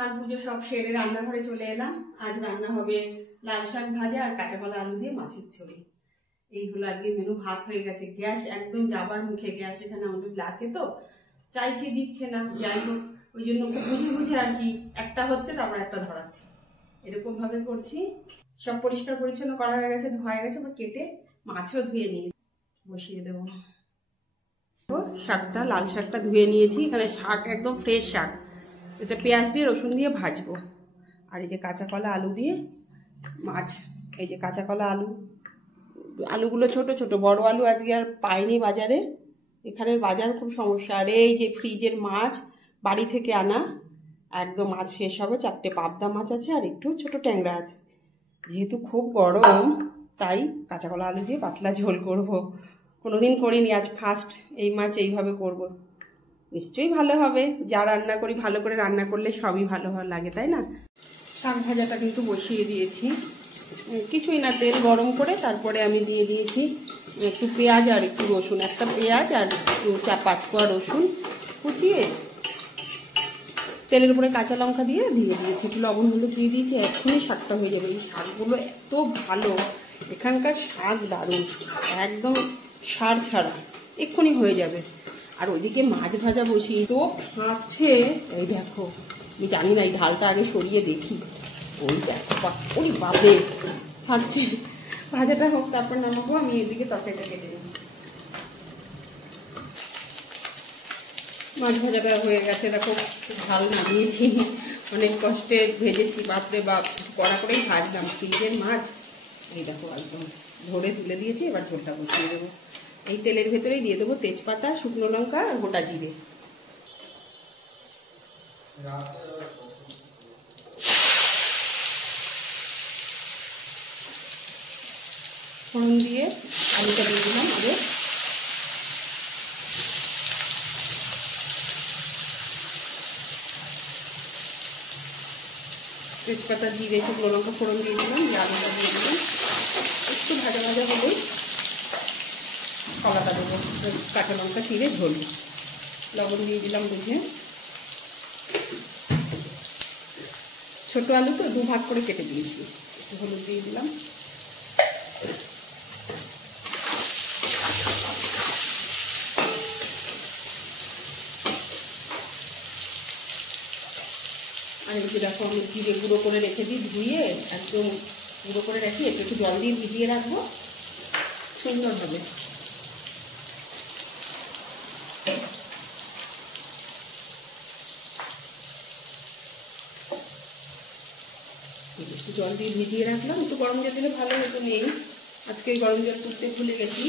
স্নান পুজো সব সেরে রান্নাঘরে চলে এলাম। আজ রান্না হবে লাল শাক ভাজা আর কাঁচা কলা আলু দিয়ে মাছের ঝোল। এইগুলো আজকে মেনু। ভাত হয়ে গেছে, গ্যাস একদম যাবার মুখে। গ্যাস এখানে আমাদের ব্ল্যাকে তো চাইছি, দিচ্ছে না। যাই হোক, ওই জন্য খুব বুঝে বুঝে আর কি একটা হচ্ছে তারপর একটা ধরাচ্ছি, এরকম ভাবে করছি। সব পরিষ্কার পরিচ্ছন্ন করা হয়ে গেছে, ধোয়া হয়ে গেছে। আবার কেটে মাছও ধুয়ে নিয়ে বসিয়ে দেবো। শাকটা, লাল শাকটা ধুয়ে নিয়েছি। এখানে শাক একদম ফ্রেশ শাক, এটা পেঁয়াজ দিয়ে রসুন দিয়ে ভাজবো। আর এই যে কাঁচা কলা আলু দিয়ে মাছ। এই যে কাঁচা কলা আলু, আলুগুলো ছোট ছোট, বড় আলু আজকে আর পাইনি বাজারে। এখানের বাজার খুব সমস্যা। আর এই যে ফ্রিজের মাছ বাড়ি থেকে আনা, একদম মাছ শেষ হবে। 4টে পাবদা মাছ আছে আর একটু ছোট ট্যাংরা আছে। যেহেতু খুব গরম, তাই কাঁচা কলা আলু দিয়ে পাতলা ঝোল করব। কোনোদিন করিনি, আজ ফার্স্ট এই মাছ এইভাবে করব। নিশ্চয়ই ভালো হবে। যা রান্না করি ভালো করে রান্না করলে সবই ভালো লাগে, তাই না? শাক ভাজাটা কিন্তু বসিয়ে দিয়েছি। কিছুই না, তেল গরম করে তারপরে আমি দিয়ে দিয়েছি একটু পেঁয়াজ আর একটু রসুন। একটা পেঁয়াজ আর একটু 4-5 কোয়া রসুন কুচিয়ে তেলের উপরে কাঁচা লঙ্কা দিয়ে দিয়েছি। একটু লবণ হলুদ দিয়ে দিয়েছি। এক্ষুনি শাকটা হয়ে যাবে। এই শাকগুলো এত ভালো, এখানকার শাক দারুণ, একদম সার ছাড়া, এক্ষুনি হয়ে যাবে। আর ওইদিকে মাছ ভাজা বসিয়ে তো ফাঁকছে। এই দেখো, আমি জানি না, এই ঢালটা আগে সরিয়ে দেখি। ওই দেখো, ওই বাপরে ফাটছে। ভাজাটা হোক, তারপর নামাবো। আমি এদিকে তরকারিটা কেটে নেব। মাছ ভাজাটা হয়ে গেছে, দেখো ঝাল নামিয়েছি। অনেক কষ্টে ভেজেছি, বাপরে বাপ, কড়া করেই ভাজলাম। ফ্রিজের মাছ, এই দেখো একদম ধরে তুলে দিয়েছি। এবার ঝোলটা বসিয়ে দেবো। এই তেলের ভেতরেই দিয়ে দেবো তেজপাতা, শুকনো লঙ্কা আর গোটা জিরে। ফোড়ন দিয়ে আলুটা দিয়ে দিলাম আগে। তেজপাতা, জিরে, শুকনো লঙ্কা ফোড়ন দিয়ে দিলাম। আলুটা দিয়ে দিলাম। একটু ভাজা ভাজা হলেই কলাটা দেবো। কাঁচা লঙ্কা চিড়ে ঝোল, লবণ দিয়ে দিলাম বুঝে। ছোট আলু তো 2 ভাগ করে কেটে দিয়েছি। একটু হলুদ দিয়ে দিলাম। আর এই যে দেখো, আমি জিরে গুঁড়ো করে রেখে দিই, ধুয়ে একদম গুঁড়ো করে রাখি। একটু জল দিয়ে ভিজিয়ে রাখবো, সুন্দর হবে। একটু জল দিয়ে ভিজিয়ে রাখলাম। একটু গরম জল দিলে ভালো হতো, নেই আজকে গরম জল করতে ভুলে গেছি।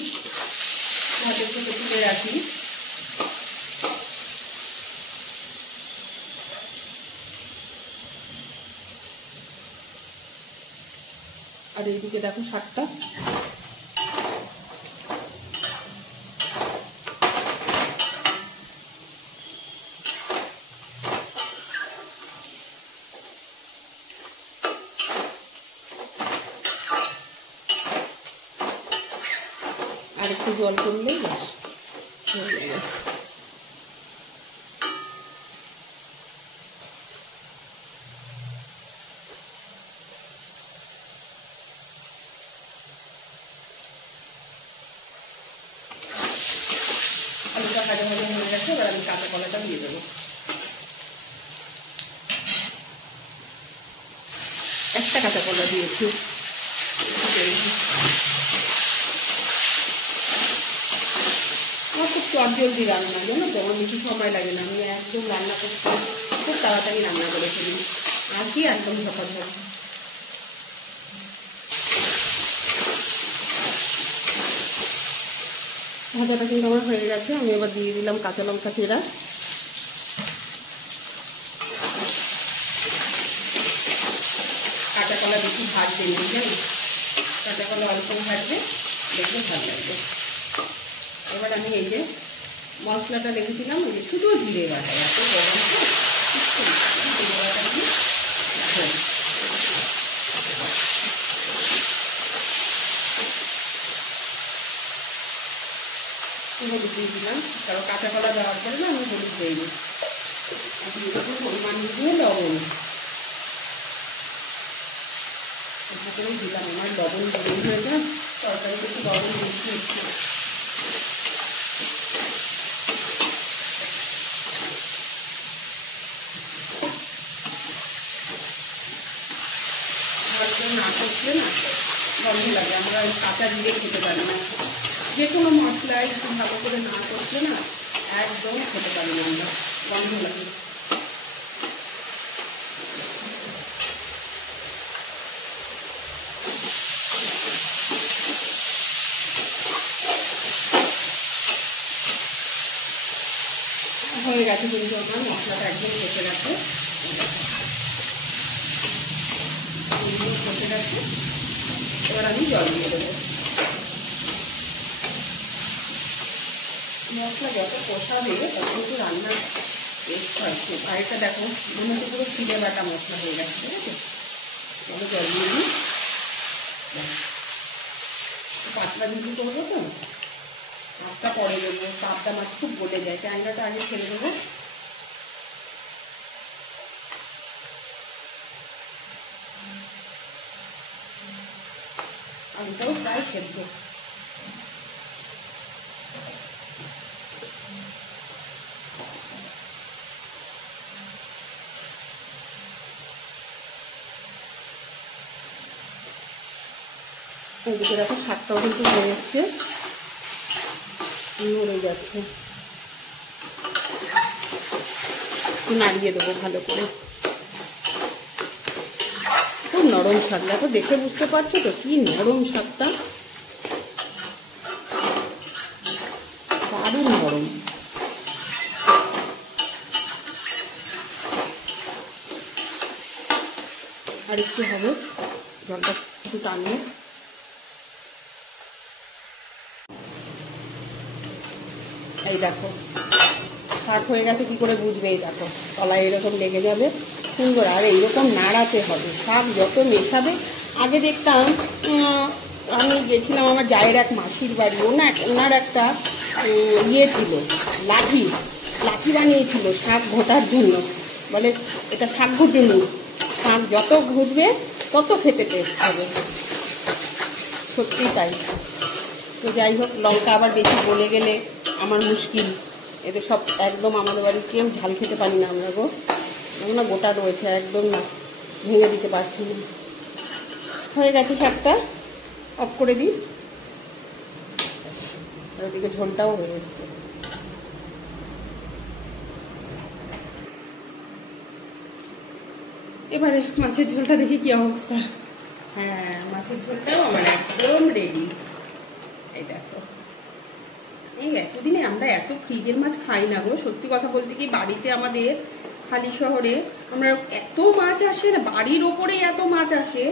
ভাতের সাথে তুলে রাখি। আর এইদিকে দেখো শাকটা, আর একটু জল করলেই ব্যাস হয়ে যাবে। আলুটা ভাজা ভাজা হয়ে গেছে। এবার আমি কাঁচা কলাটা দিয়ে দেবো। একটা কাঁচা কলা দিয়েছি। আমার খুব চটজলদি রান্না, জানো তো, আমার বেশি সময় লাগে না। আমি একদম রান্না করতে খুব তাড়াতাড়ি রান্না করে ফেলি। আর কি, একদম ঝপাঝপ। ভাজাটা কিন্তু আমার হয়ে গেছে। আমি এবার দিয়ে দিলাম কাঁচা লঙ্কা চেরা। কাঁচা কলা বেশি ভাজবে না, জানো, কাঁচা কলা অল্প ভাজবে, দেখবে ভালো লাগবে। এবার আমি এই যে মশলাটা রেখেছিলাম, ওই যে শুধু জিরে বাটা, এত গরম তো জিরে বাটা দিয়ে হলুদ দিয়ে দিলাম। কারণ কাঁচা কলা দেওয়ার পরে না আমি হলুদ দিইনি। পরিমাণ দিয়ে লবণ। অল্প করেই দিলাম, আমার লবণ বেশি হয়েছে না, তরকারিতে একটু লবণ বেশি হচ্ছে। না করলে না গন্ধ লাগে, আমরা কাঁচা জিরে খেতে পারি না, যে কোনো মশলাই একটু ভালো করে না করলে না একদম খেতে পারি না আমরা, গন্ধ লাগে। হয়ে গেছে কিন্তু আমার মশলাটা একদম কষে গেছে, কষে গেছে। এবার আমি জল দিয়ে দেবো। মশলা যত কষাবে তত কিন্তু রান্নার টেস্ট আসছে। আর এটা দেখো মনে হচ্ছে পুরো ফিরে বাটা মশলা হয়ে গেছে, ঠিক আছে? তাহলে জল দিয়ে দিই, পাতলা ঝুঁকি করবো তো, মাছটা পরে দেবো, পাবদা মাছ খুব গলে যায়, ট্যাংরাটা আগে ছেড়ে দেবো। আলুটাও প্রায় সেদ্ধ। এইদিকে দেখো শাকটাও কিন্তু হয়ে এসছে, নড়ে যাচ্ছে, নাড়িয়ে দেবো ভালো করে। খুব নরম শাক, দেখো দেখে বুঝতে পারছো তো কি নরম শাকটা, দারুণ নরম। আর একটু হবে, জলটা একটু টানিয়ে। এই দেখো শাক হয়ে গেছে, কি করে বুঝবে? এই দেখো তলায় এরকম লেগে যাবে সুন্দর, আর এইরকম নাড়াতে হবে। শাক যত মেশাবে, আগে দেখতাম আমি গেছিলাম আমার জায়ের এক মাসির বাড়ি, ওনার একটা ইয়ে ছিল, লাঠি বানিয়েছিল শাক ঘোটার জন্য, বলে এটা শাক ঘুটুনি, শাক যত ঘুটবে তত খেতে টেস্ট হবে। সত্যি তাই। তো যাই হোক, লঙ্কা আবার বেশি গলে গেলে আমার মুশকিল, এদের সব একদম আমাদের বাড়ি কেউ ঝাল খেতে পারি না আমরা গো, না গোটা রয়েছে একদম না, ভেঙে দিতে পারছি না। হয়ে গেছে শাকটা, অফ করে দিই। আর ওদিকে ঝোলটাও হয়ে এসছে। এবারে মাছের ঝোলটা দেখি কি অবস্থা। হ্যাঁ, মাছের ঝোলটাও আমার একদম রেডি। এই দেখো, এই এতদিনে আমরা এত ফ্রিজের মাছ খাই না গো, সত্যি কথা বলতে কি, বাড়িতে আমাদের হালি শহরে আমরা এত মাছ আসে না, বাড়ির ওপরে এত মাছ আসে।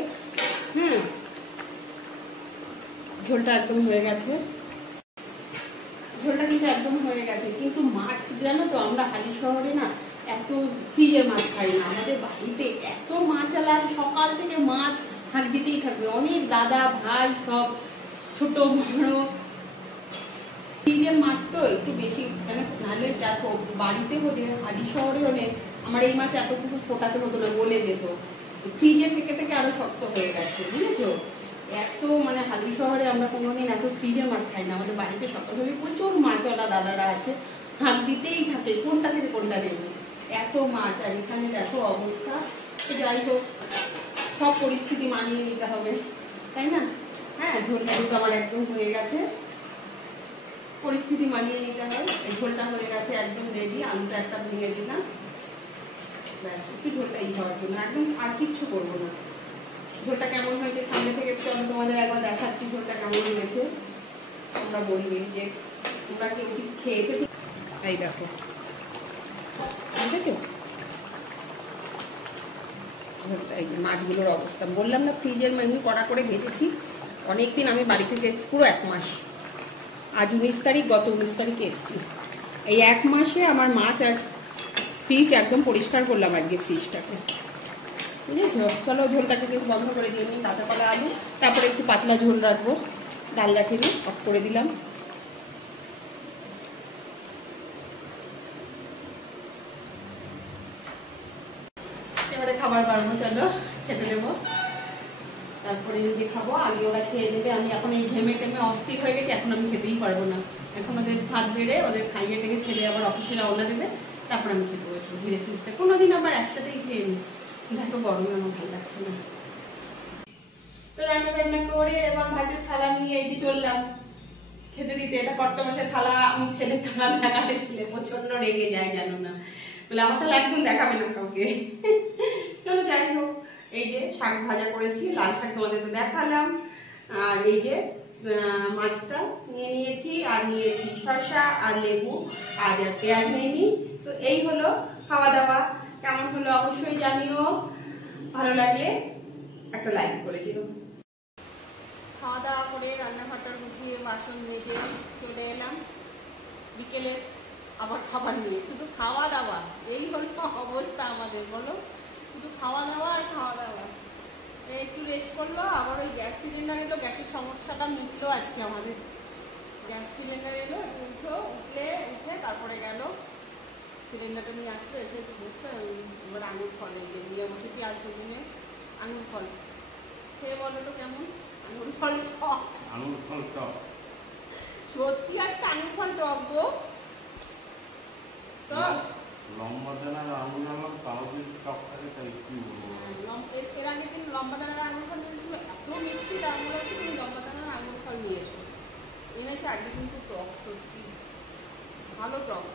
হ্যাঁ, ঝোলটা একদম হয়ে গেছে, ঝোলটা কিন্তু একদম হয়ে গেছে। কিন্তু মাছ জানো তো, আমরা হালি শহরে না এত ফ্রিজের মাছ খাই না, আমাদের বাড়িতে এত মাছ আলার, সকাল থেকে মাছ হাত দিতেই থাকবে, অনেক দাদা ভাই সব ছোট বড়। ফ্রিজের মাছ তো একটু বেশি, মানে নাহলে দেখো বাড়িতে হলে, হালি শহরে হলে আমার এই মাছ এতটুকু ফোটাতে হতো না, গলে যেত। ফ্রিজে থেকে থেকে আরো শক্ত হয়ে গেছে, বুঝেছো? এত মানে হালি শহরে আমরা কোনোদিন এত ফ্রিজের মাছ খাই না, আমাদের বাড়িতে সকালবেলা প্রচুর মাছওয়ালা দাদারা আসে, হাত দিতেই থাকে কোনটা থেকে কোনটা নেবে, এত মাছ। আর এখানে দেখো অবস্থা। যাই হোক, সব পরিস্থিতি মানিয়ে নিতে হবে, তাই না? হ্যাঁ, ঝোলটা কিন্তু আমার একদম হয়ে গেছে, পরিস্থিতি মানিয়ে নিতে হয়। এই ঝোলটা হয়ে গেছে একদম রেডি, আলুটা একটা ভেঙে দিলাম, ব্যাস একটু ঝোলটা এই হওয়ার জন্য, একদম আর কিচ্ছু করবো না। ঝোলটা কেমন হয়েছে সামনে থেকে চলো তোমাদের একবার দেখাচ্ছি, ঝোলটা কেমন হয়েছে তোমরা বলবে যে তোমরা কেউ কি খেয়েছো। এই দেখো, বুঝেছো ঝোলটা, এই মাছগুলোর অবস্থা। বললাম না ফ্রিজের এমনি কড়া করে ভেজেছি, অনেকদিন আমি বাড়ি থেকে এসেছি, পুরো 1 মাস। আজ 19 তারিখ, গত 19 তারিখে এসেছি। এই 1 মাসে আমার মাছ আজ ফ্রিজ একদম পরিষ্কার করলাম আজকে ফ্রিজটাকে, বুঝেছো? চলো ঝোলটাকে কিন্তু বন্ধ করে দিয়ে নিই, কাঁচা কলা আলু, তারপরে একটু পাতলা ঝোল রাখবো, ডাল রাখিনি, অফ করে দিলাম। এবারে খাবার বাড়বো, চলো খেতে দেবো। তারপরে নিজে খাবো, আগে ওরা খেয়ে নেবে। আমি এখন এই ঘেমে টেমে অস্থির হয়ে গেছি, এখন আমি খেতেই পারবো না। এখন ওদের ভাত বেড়ে ওদের খাইয়ে টেকে ছেলে আবার অফিসে রওনা দেবে, তারপর আমি খেতে বসবো ধীরে সুস্থে। কোনোদিন আবার একসাথেই খেয়ে নিই, এত গরমে আমার ভালো লাগছে না। তো রান্না বান্না করে এবার ভাতের থালা নিয়ে এই যে চললাম খেতে দিতে। এটা কর্তমাসের থালা, আমি ছেলের থালা দেখালে ছেলে প্রচন্ড রেগে যায়, জানো না, বলে আমার থালা একদম দেখাবে না কাউকে। চলো যাই হোক, এই যে শাক ভাজা করেছি, লাল শাক তোমাদের তো দেখালাম। আর এই যে মাছটা নিয়ে নিয়েছি, আর নিয়েছি শসা আর লেবু আর পেঁয়াজ নিয়ে নিই। তো এই হলো খাওয়া দাওয়া। কেমন হলো অবশ্যই জানিও, ভালো লাগলে একটা লাইক করে দিও। খাওয়া দাওয়া করে রান্নাঘরটা গুছিয়ে বাসন মেজে চলে এলাম বিকেলে আবার খাবার নিয়ে। শুধু খাওয়া দাওয়া, এই হলো অবস্থা আমাদের, বলো, শুধু খাওয়া দাওয়া আর খাওয়া দাওয়া। একটু রেস্ট করলো, আবার ওই গ্যাস সিলিন্ডার এলো, গ্যাসের সমস্যাটা মিটলো আজকে আমাদের। গ্যাস সিলিন্ডার এলো, উঠে তারপরে গেল সিলিন্ডারটা নিয়ে আসলো, এসে একটু বসলো। এবার আঙুর ফল এই নিয়ে বসেছি আজ দুদিনে। আঙুর ফল খেয়ে বলো তো কেমন? আঙুর ফল টক, আঙুর ফল টক, সত্যি আজকে আঙুর ফল টক গো। টক লম্বা দানার আঙুর আনলাম, তাও যদি টক থাকে তাই কি বলবো। এর আগের দিন লম্বা দানার আঙুর ফল নিয়েছিল, এত মিষ্টি দাম হচ্ছে, তুমি লম্বা দানার আঙুর ফল নিয়ে এসো। এনেছে আজকে কিন্তু টক, সত্যি ভালো টক।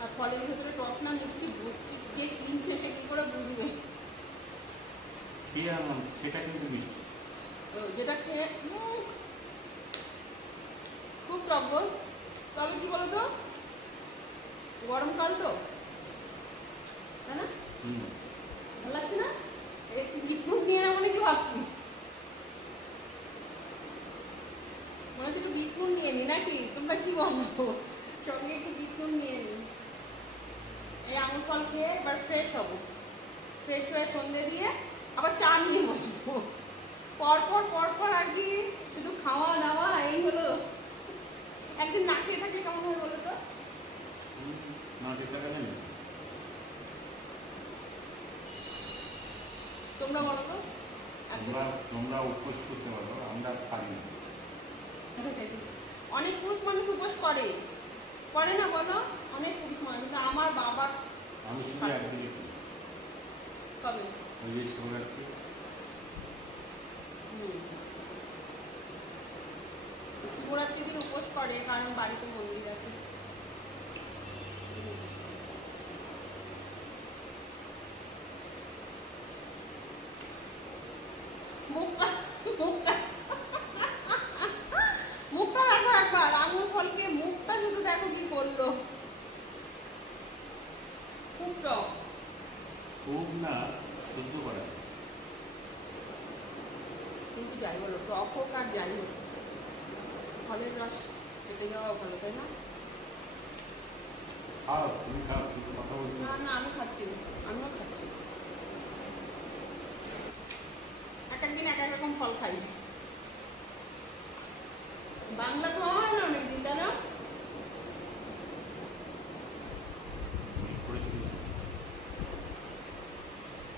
আর ফলের ভেতরে টক না মিষ্টি বুঝছি, যে কিনছে সে কি করে বুঝবে? খেয়ে আনলাম, সেটা কিন্তু মিষ্টি, যেটা খেয়ে খুব টক গো। তবে কি বলো তো, গরমকাল তো, তাই না? ভালো লাগছে না? একটু বিটনুন নিয়ে নেবো নাকি ভাবছি, মনে হচ্ছে একটু বিটনুন নিয়ে নি নাকি, তোমরা কি বলো? সঙ্গে একটু বিটনুন নিয়ে নি। এই আঙুর ফল খেয়ে এবার ফ্রেশ হবো, ফ্রেশ হয়ে সন্ধে দিয়ে আবার চা নিয়ে বসবো। পরপর আর কি শুধু খাওয়া দাওয়া, এই হলো। একদিন না খেয়ে থাকলে কেমন হয় বলো তো? না খেতে থাকে না, তোমরা বলো তো। তোমরা উপোস করতে পারো, আমরা পারি না। অনেক পুরুষ মানুষ উপোস করে না বলো? অনেক পুরুষ মানুষ, আমার বাবা। আমি শুধু একদিকে কবে? ওই যে শিবরাত্রি। শিবরাত্রির দিন উপোস করে, কারণ বাড়িতে মন্দির আছে। মুখটা দেখো একবার, আঙুর ফলকে মুখটা শুধু দেখো কি করলো, খুব টক। খুব না, সহ্য করা কিন্তু যাই বলো, টক হোক আর যাই হোক, ফলের রস কেটে যাওয়া ভালো, তাই না? খাও, তুমি খাও, তুমি কথা বলছো। না আমি খাচ্ছি, আমিও খাচ্ছি। এক একদিন এক এক রকম ফল খাই। বাংলা খাওয়া হয় না অনেকদিন, তাই না?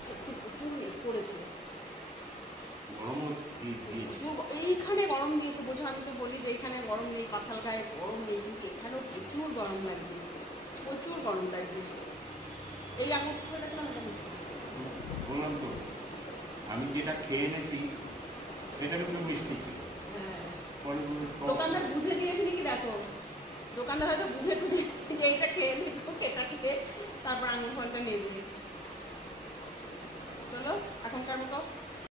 সত্যি প্রচুর মেঘ পড়েছে, এইখানে গরম দিয়েছে বোঝো। আমি তো বলি যে এখানে গরম নেই, কাঁঠাল গায়ে গরম নেই, কিন্তু এখানেও প্রচুর গরম লাগছে, প্রচুর গরম লাগছে। এই আঙুর ফলটা দেখলাম, বললাম তো, আমি যেটা খেয়ে এনেছি সেটা কিন্তু মিষ্টি। দোকানদার বুঝে দিয়েছে নাকি দেখো, দোকানদার হয়তো বুঝে যে এইটা খেয়ে দেখো, এটা খেয়ে তারপর আঙুর ফলটা নেবে। চলো এখনকার মতো